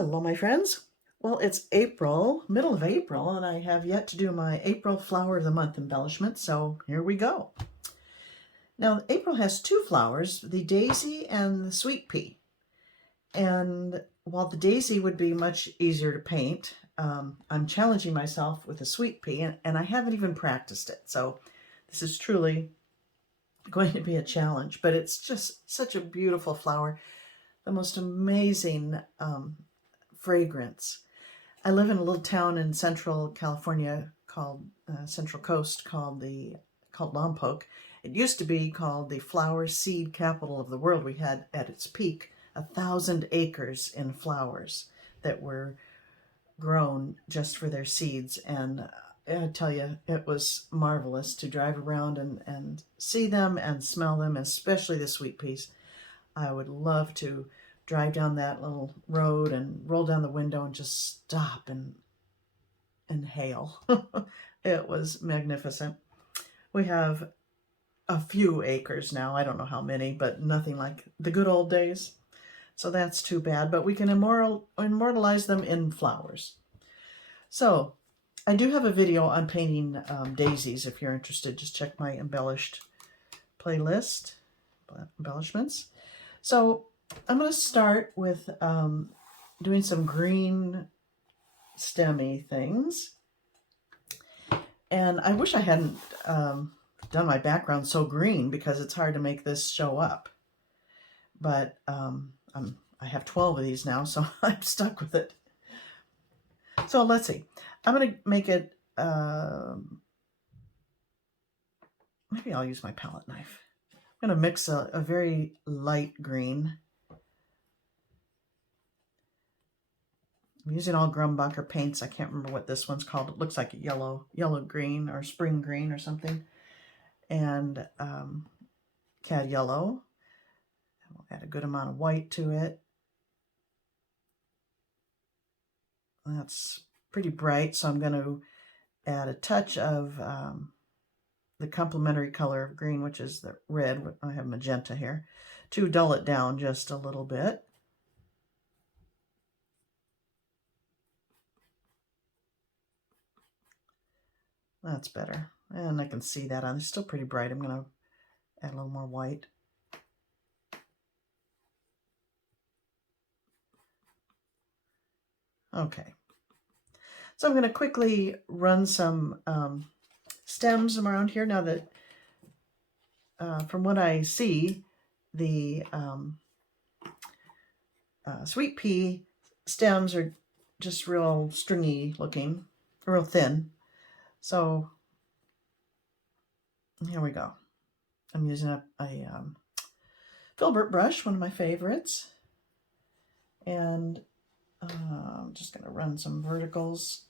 Hello, my friends. Well, it's April, middle of April, and I have yet to do my April Flower of the Month embellishment, so here we go. Now, April has two flowers, the daisy and the sweet pea. And while the daisy would be much easier to paint, I'm challenging myself with the sweet pea, and I haven't even practiced it. So this is truly going to be a challenge, but it's just such a beautiful flower. The most amazing fragrance. I live in a little town in central California called Central Coast called Lompoc. It used to be called the flower seed capital of the world. We had at its peak 1,000 acres in flowers that were grown just for their seeds. And I tell you, it was marvelous to drive around and see them and smell them, especially the sweet peas. I would love to drive down that little road and roll down the window and just stop and inhale. It was magnificent. We have a few acres now. I don't know how many, but nothing like the good old days. So that's too bad, but we can immortalize them in flowers. So I do have a video on painting daisies. If you're interested, just check my embellished playlist, embellishments. So I'm going to start with doing some green stemmy things. And I wish I hadn't done my background so green because it's hard to make this show up. But I have 12 of these now, so I'm stuck with it. So let's see. I'm going to make it, maybe I'll use my palette knife. I'm going to mix a very light green. I'm using all Grumbacher paints. I can't remember what this one's called. It looks like a yellow green or spring green or something. And cad yellow. We'll add a good amount of white to it. That's pretty bright, so I'm going to add a touch of the complementary color of green, which is the red. I have magenta here, to dull it down just a little bit. That's better. And I can see that on. It's still pretty bright. I'm going to add a little more white. Okay. So I'm going to quickly run some stems around here now that, from what I see, the sweet pea stems are just real stringy looking, real thin. So here we go. I'm using a filbert brush, one of my favorites. And I'm just going to run some verticals.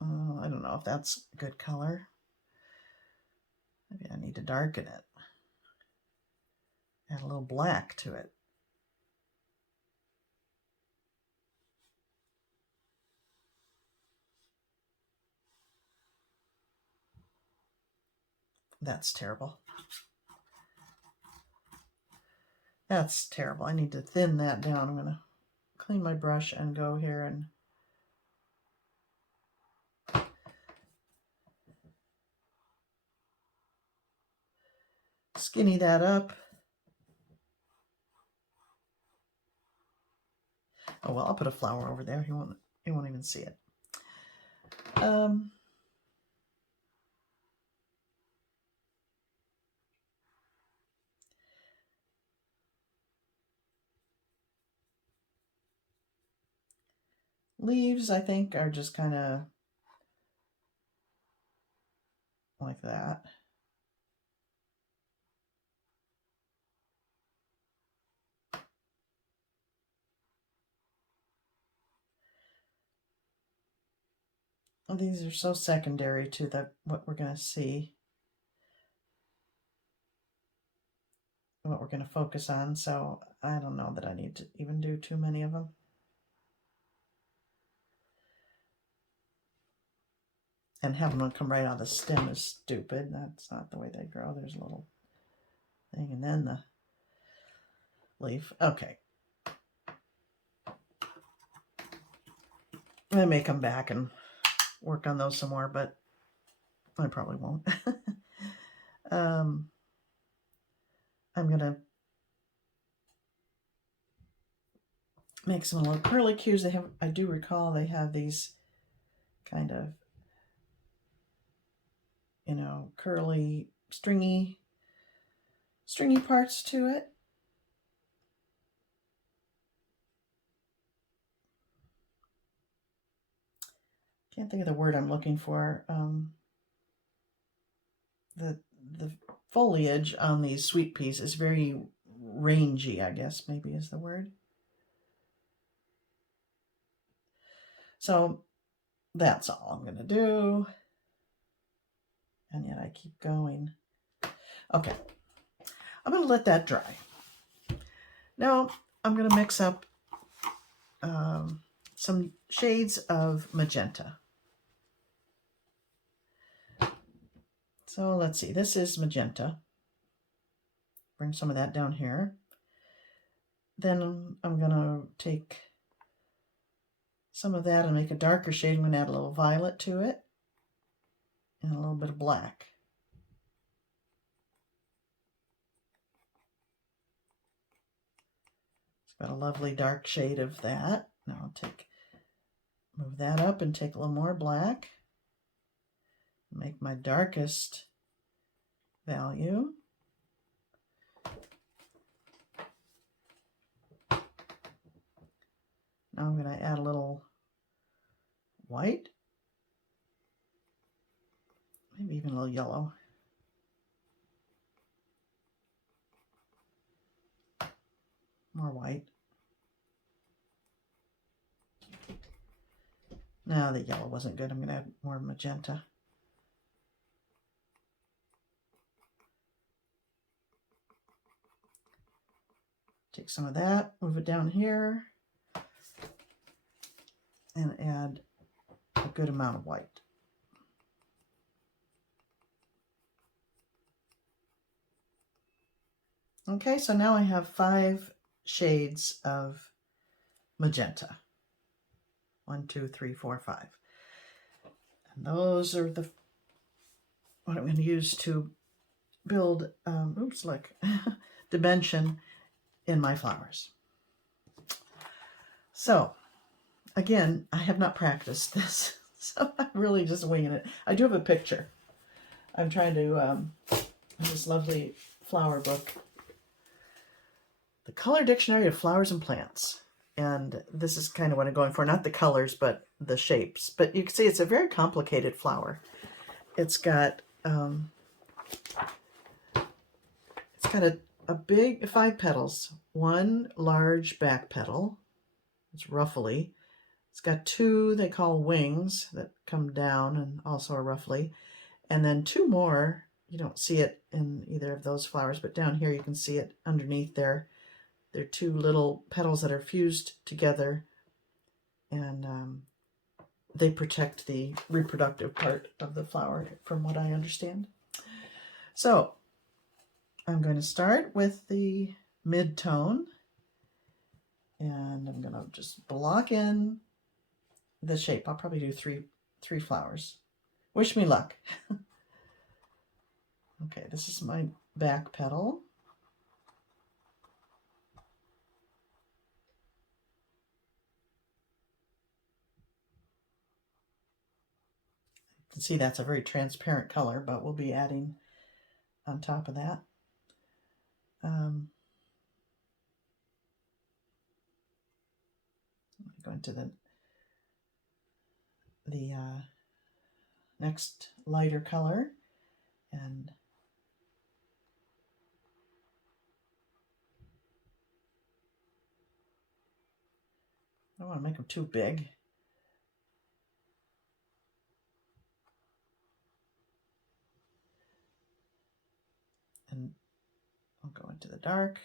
I don't know if that's a good color. Maybe I need to darken it. Add a little black to it. That's terrible. That's terrible. I need to thin that down. I'm going to clean my brush and go here and skinny that up. Oh well, I'll put a flower over there. He won't even see it. Leaves, I think, are just kind of like that. These are so secondary to what we're going to see, what we're going to focus on, so I don't know that I need to even do too many of them. And having them come right out of the stem is stupid. That's not the way they grow. There's a little thing and then the leaf. Okay. I may come back and work on those some more, but I probably won't. I'm going to make some little acrylic hues. They have, I do recall they have these kind of, you know, curly, stringy parts to it. Can't think of the word I'm looking for. The foliage on these sweet peas is very rangy, I guess maybe is the word. So that's all I'm going to do. And yet I keep going. Okay. I'm going to let that dry. Now I'm going to mix up some shades of magenta. So let's see, this is magenta. Bring some of that down here. Then I'm going to take some of that and make a darker shade. I'm going to add a little violet to it and a little bit of black. It's got a lovely dark shade of that. Now I'll move that up and take a little more black. Make my darkest value. Now I'm going to add a little white, maybe even a little yellow. More white. No, the yellow wasn't good. I'm going to add more magenta. Take some of that, move it down here, and add a good amount of white. Okay, so now I have 5 shades of magenta. 1, 2, 3, 4, 5. And those are what I'm going to use to build, dimension in my flowers. So, again, I have not practiced this, so I'm really just winging it. I do have a picture. I'm trying to, this lovely flower book, The Color Dictionary of Flowers and Plants. And this is kind of what I'm going for, not the colors, but the shapes. But you can see it's a very complicated flower. It's got a big 5 petals, 1 large back petal. It's ruffly. It's got 2 they call wings that come down and also are ruffly. And then 2 more, you don't see it in either of those flowers, but down here you can see it underneath there. They're 2 little petals that are fused together, and they protect the reproductive part of the flower, from what I understand. So I'm going to start with the mid-tone, and I'm going to just block in the shape. I'll probably do three flowers. Wish me luck. Okay, this is my back petal. You can see that's a very transparent color, but we'll be adding on top of that. Go into the next lighter color, and I don't want to make them too big. And I'll go into the dark.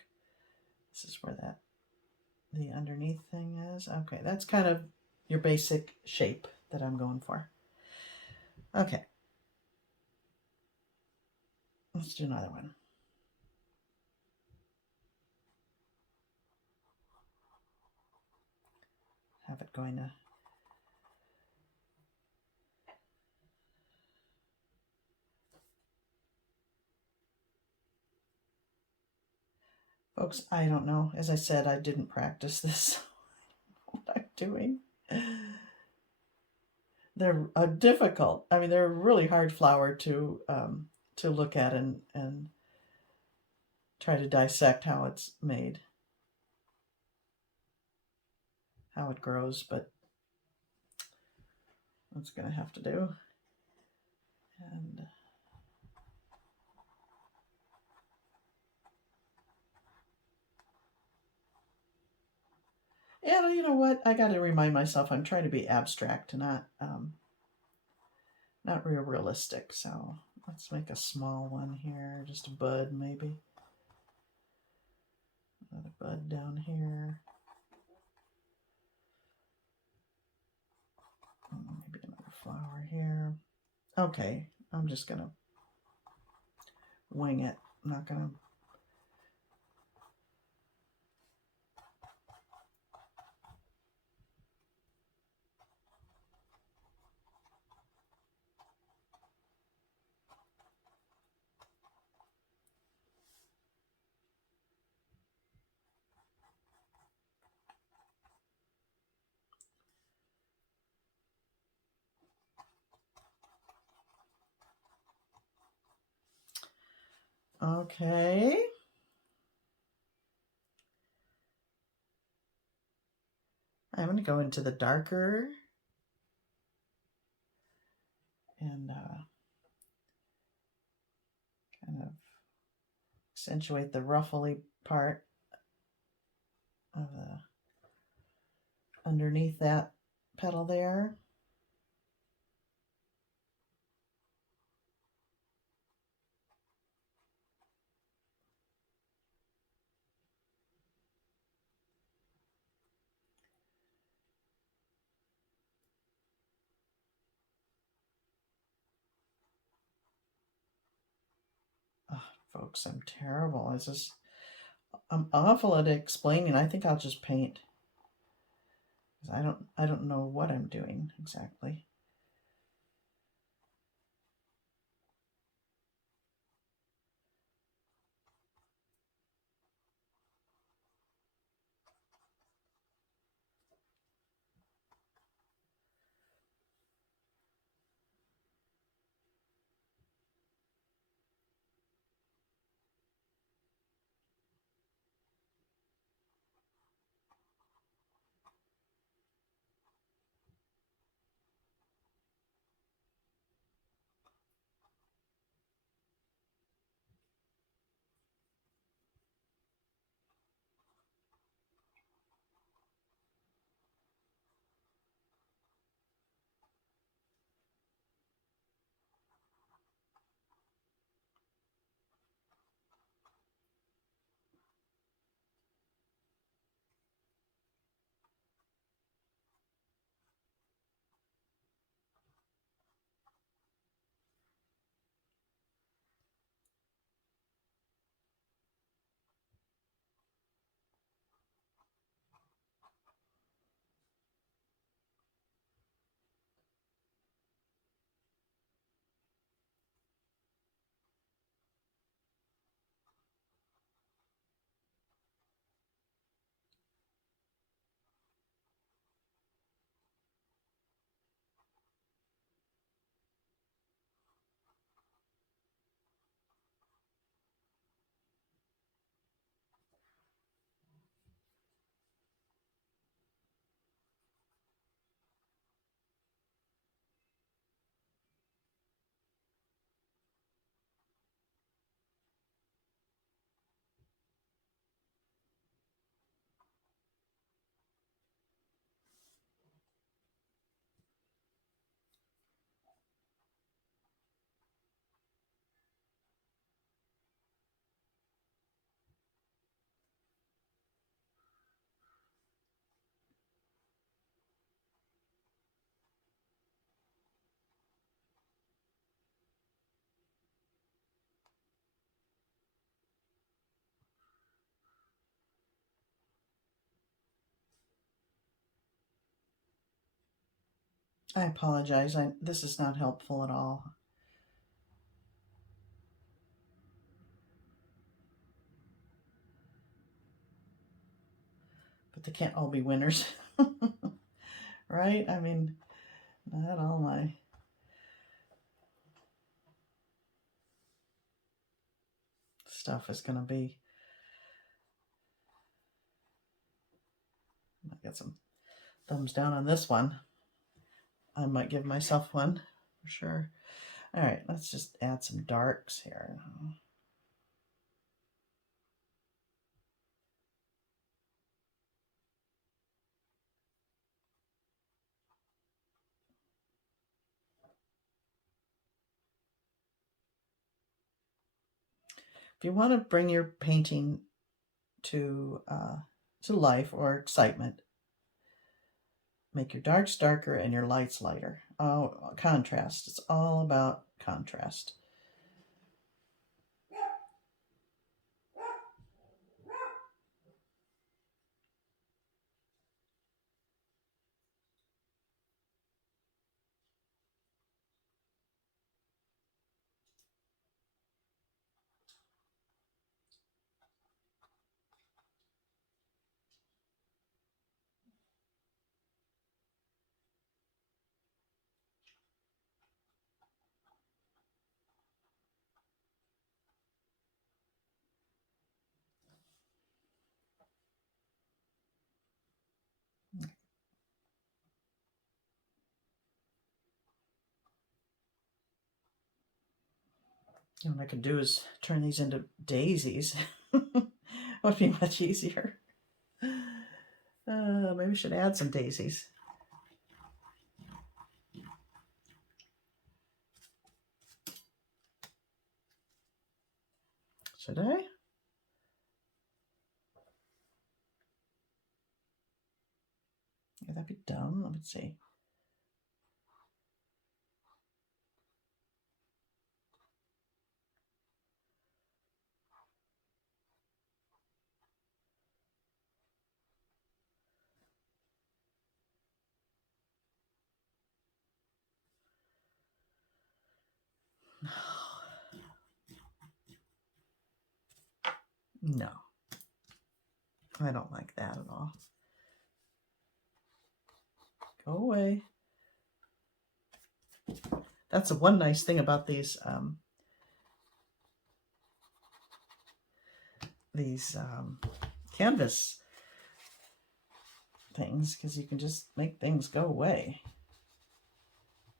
This is where the underneath thing is. Okay, that's kind of your basic shape that I'm going for. Okay. Let's do another one. Have it going to... Folks, I don't know. As I said, I didn't practice this. What I'm doing. They're difficult. I mean, they're a really hard flower to look at and try to dissect how it's made, how it grows, but that's going to have to do. And you know what? I got to remind myself I'm trying to be abstract, not real realistic. So let's make a small one here, just a bud maybe. Another bud down here. Maybe another flower here. Okay, I'm just gonna wing it. I'm not gonna... Okay. I'm going to go into the darker and kind of accentuate the ruffly part of the underneath that petal there. Oh, folks, I'm terrible. I'm awful at explaining. I think I'll just paint. I don't know what I'm doing exactly. I apologize. This is not helpful at all. But they can't all be winners. Right? I mean, not all my stuff is going to be. I got some thumbs down on this one. I might give myself one for sure. All right, let's just add some darks here. If you want to bring your painting to life or excitement, make your darks darker and your lights lighter. Oh, contrast. It's all about contrast. What I could do is turn these into daisies. Would be much easier. Maybe we should add some daisies. Should I? Would that be dumb? Let me see. No, I don't like that at all. Go away. That's the one nice thing about these canvas things, because you can just make things go away.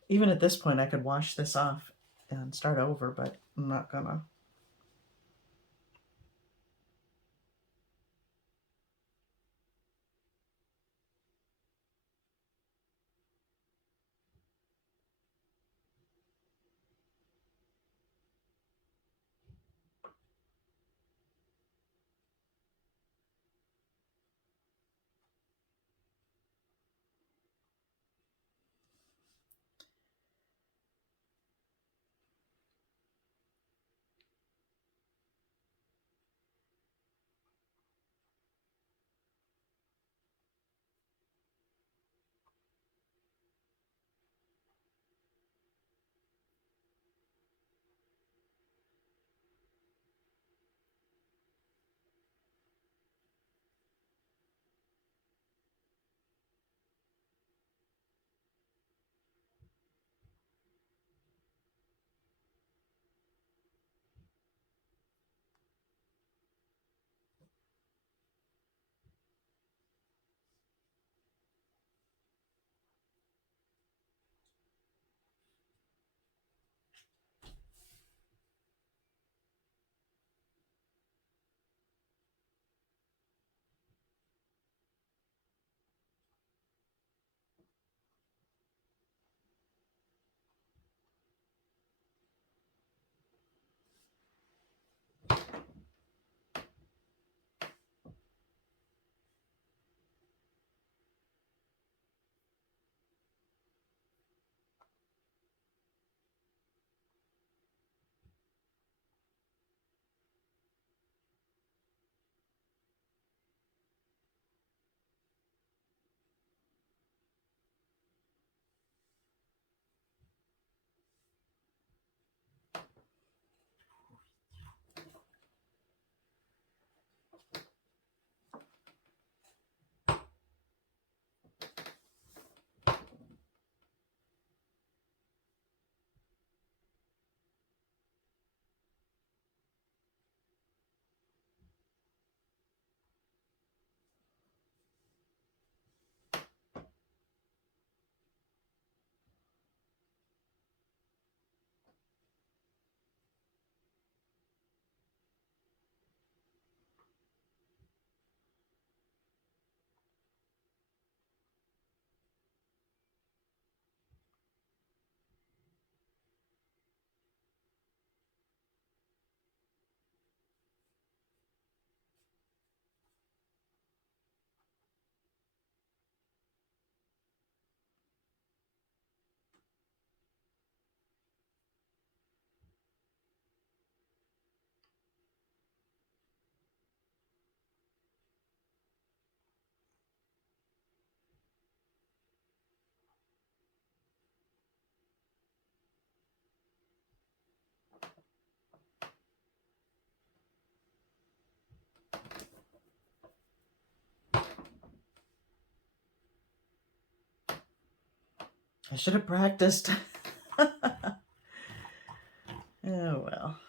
Even at this point, I could wash this off and start over, but I'm not gonna. I should have practiced. Oh, well.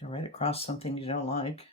You're right across something you don't like.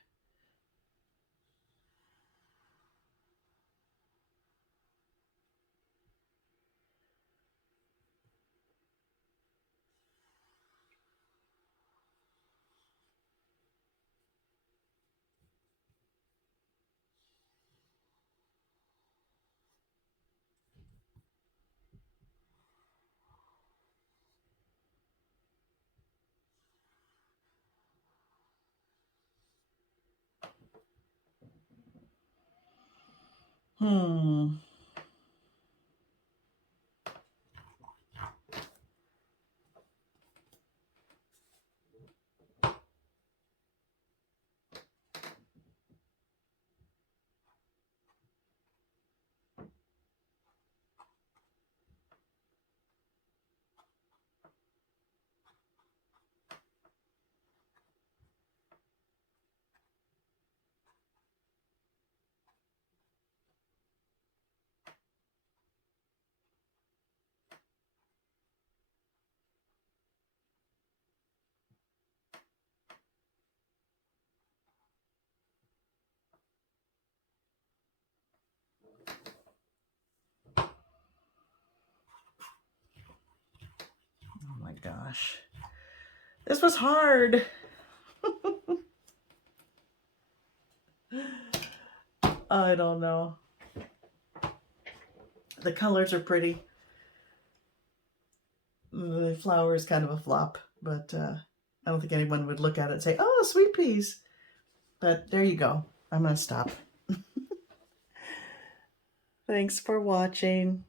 Hmm. Oh my gosh. This was hard. I don't know. The colors are pretty. The flower is kind of a flop, but I don't think anyone would look at it and say, oh, sweet peas. But there you go. I'm going to stop. Thanks for watching.